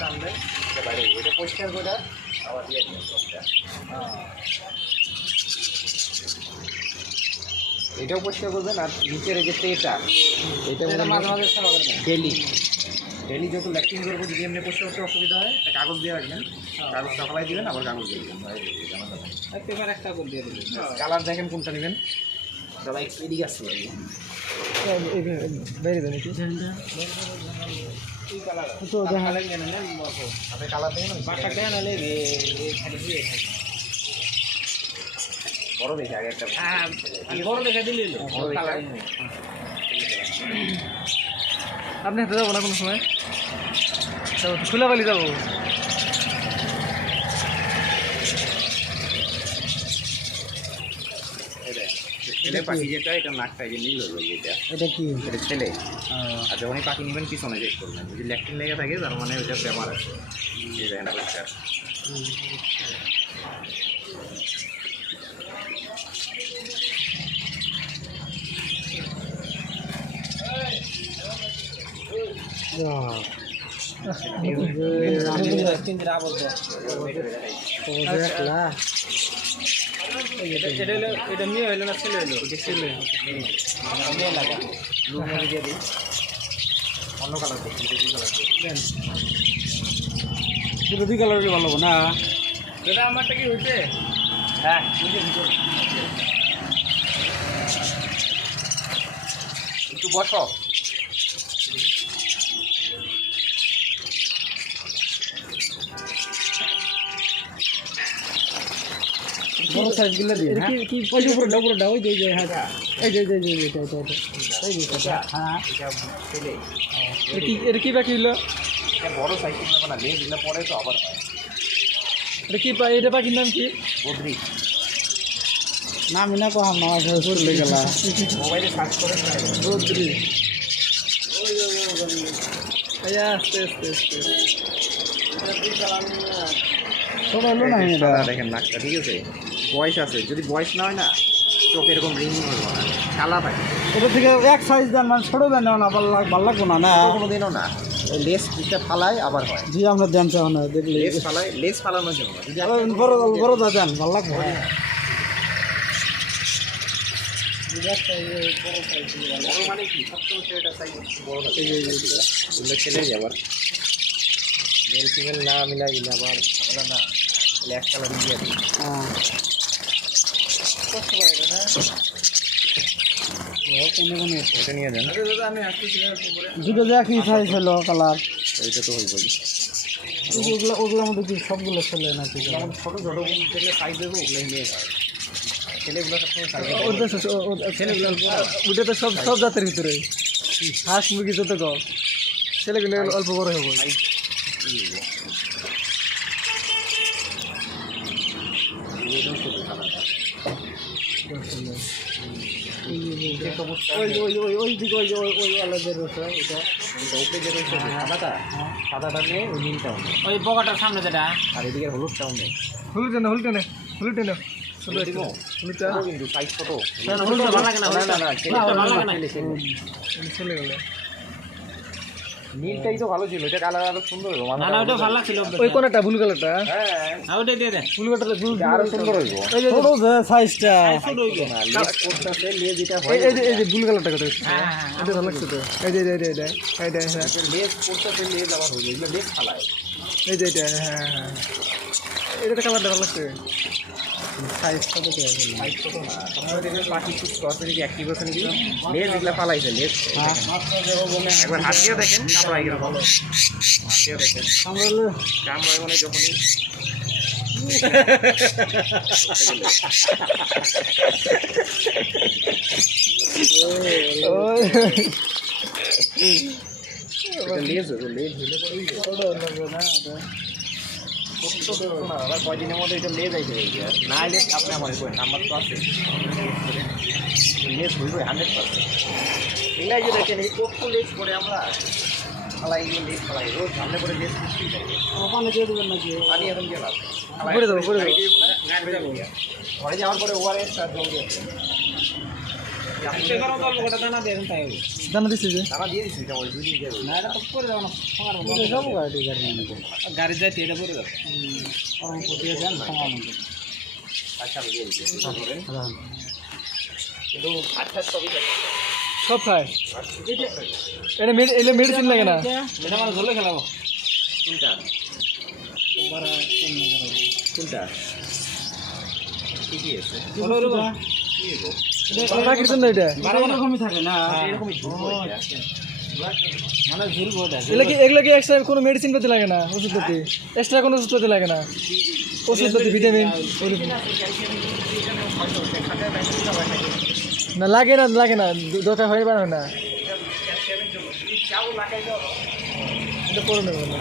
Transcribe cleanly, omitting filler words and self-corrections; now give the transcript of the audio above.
টানবেন বাইরে, এটা পরিষ্কার করে আবার দিয়ে দিবেন। এটাও পরিষ্কার করবেন। আর নিচের এই যে ট্রেটা, এটা মাঝে মাঝে ডেলি ডেলি যত ল্যাকটিং করবো, যদি এমনি পরিষ্কার করতে অসুবিধা হয় একটা কাগজ দিয়ে রাখবেন, কাগজটা ফেলাই দিবেন, আবার কাগজ দিয়ে দেবেন, পেপার একটা কাগজ দিয়ে দেবেন। কালার দেখেন কোনটা নেবেন, সবাই এদিকে আসতে পারবে বাইরে দেন একটু কালার দেখেন বড় দেখে আগে একটা বড় দেখে দিলে আপনি হাতে যাবো না কোনো সময়, খোলা বালি যাবো। ছেলে পাখি যেটা, এটা নাকটা যে নীল হলো, এটা কি এটা ছেলে। আর যখনই পাখি নেবেন পিছনে চেক করবেন, যদি ল্যাকটিন লেগে থাকে তার মানে ওইটা ব্যাপার আছে। এই দেখেন পরিষ্কার। এটা মেয়ে হইলো না ছেলে হইলো? ছেলে। অন্য কালার দেখি, দুটো দুই কালারের ভালো না? দাদা আমারটা কি হয়েছে? হ্যাঁ একটু বসো। বড় সাইজগুলো দিয়ে কি কি ওই যে পুরোটা পুরোটা ওই যে হ্যাঁ এই যে এটা হ্যাঁ ছেলে। এটা কি বাকি হলো? বড় সাইজ না, লেজ দিলে পরে তো আবার হয়। এটা কি এটা পাখির নাম কি? বদ্রি। নাম না কম না চলে গেল, মোবাইলে সার্চ করে বদ্রি। আস্তে আস্তে আস্তে দেখেন নাকটা, ঠিক আছে, বয়স আছে। যদি বয়স না হয় না, চোখ এরকম রিং হইব না, কালা থাকে। এটা থেকে এক সাইজ দেন, মানে ছোটো দেন না, ভালো লাগবো না না কোনোদিনও না। ওই লেস পিঠটা ফালায় আবার হয়। জি আমরা দেন চাও না দেখলে লেস ফালায়, লেস ফালানোর জন্য না। যদি বড় বড় দেন ভালো লাগবো। বড় মানে কি, সবসময় এটা সাইজ বড় থাকে। এগুলো ছেলে আবার মেল ফিমেল না মিলাই দিলে আবার ঝামেলা না, তাহলে এক কালার দিয়ে দিই। এটা নিয়ে যান। দুটো যে একই সাইজ হলো কালার, ওইটা তো হইবই। ওগুলোর মধ্যে কি সবগুলো ছেলে নাকি? যেমন ছোটো ছোটো ছেলে সাইজ দেবো, ওগুলোই নিয়ে যায়। ছেলেগুলো সবসময় সাইজ ছেলেগুলো ওটা তো সব সব জাতের ভিতরে হাঁস মুরগি যত গো, ছেলেগুলো অল্প বড় হবো। সাদাটা নেই, ওই নীলটাও নেই, ওই বগাটার সামনে যেটা, আর এদিকে হলুদটাও নেই। হলুদ না হলুদ না হলুদ না কিন্তু সাইজ ছোটো। চলে গেল। নীলটাই তো ভালো ছিল, এটা কালার আরো সুন্দর হইব। না ওটা ভালো লাগছিল, ওই কোনটা ব্লু কালারটা? হ্যাঁ ওইটাই দিয়ে দে, ব্লু কালারটা ব্লু আরো সুন্দর হইব। এই যে ছোট যে সাইজটা, ছোট হইব না, লেজ করতেছে, লেজ এটা হয়। এই যে ব্লু কালারটা কত? হ্যাঁ এটা ভালো লাগছে তো। এই যে লেজ করতেছে, লেজ আবার হইব, এগুলো লেজ ফালায়। এই যে হ্যাঁ এটা তো কালারটা ভালো লাগছে। সাইজ কত? সাইজ ছোট না, সবসময় দেখবেন পাখি সুস্থ আছে নাকি অ্যাক্টিভ আছে নাকি, লেজ এগুলো ফালাইছে। লেজ একবার হাত দিয়ে দেখেন, কামড়াই গেল, হাত দিয়ে দেখেন কামড়াই মানে যখনই লেজ আবার কয়দিনের মধ্যে এটা লেজ আইতে না আইলে আপনি আমার নাম্বার তো আছে, লেজ হইব 100%। এলাই যে দেখেন এই কত লেজ করে আমরা ফালাই গিয়ে লেজ ফালাই, রোজ সামনে করে লেজ কিছুই যায়। ওখানে দিয়ে দেবেন নাকি? পানি এখন দিয়ে লাভ করে দেবো ঘরে যাওয়ার পরে ওআরএস আর জল দিয়ে দানা দিচ্ছে যে দানা দিয়ে দিচ্ছি এটা ওই 2 দিন যাবে গাড়ি যাইতে এটা পরে যাবে আচ্ছা আমি দিয়ে দিচ্ছি কিন্তু আচ্ছা সবই সব খায় এটা মেডিসিন লাগে না এটা আমার ঝোলে খেলাবো কোনটা কোনটা কি আছে পাখির জন্য এটা এরকমই থাকে না এরকমই ঝুলবো এটা মানে ঝুলবো এগুলো কি এক্সট্রা কোনো মেডিসিন পেতে লাগে না ওষুধ পেতে এক্সট্রা কোনো ওষুধ পেতে লাগে না ওষুধ পেতে ভিটামিন না লাগে না দরকার হয় বা না এটা করে নেবো না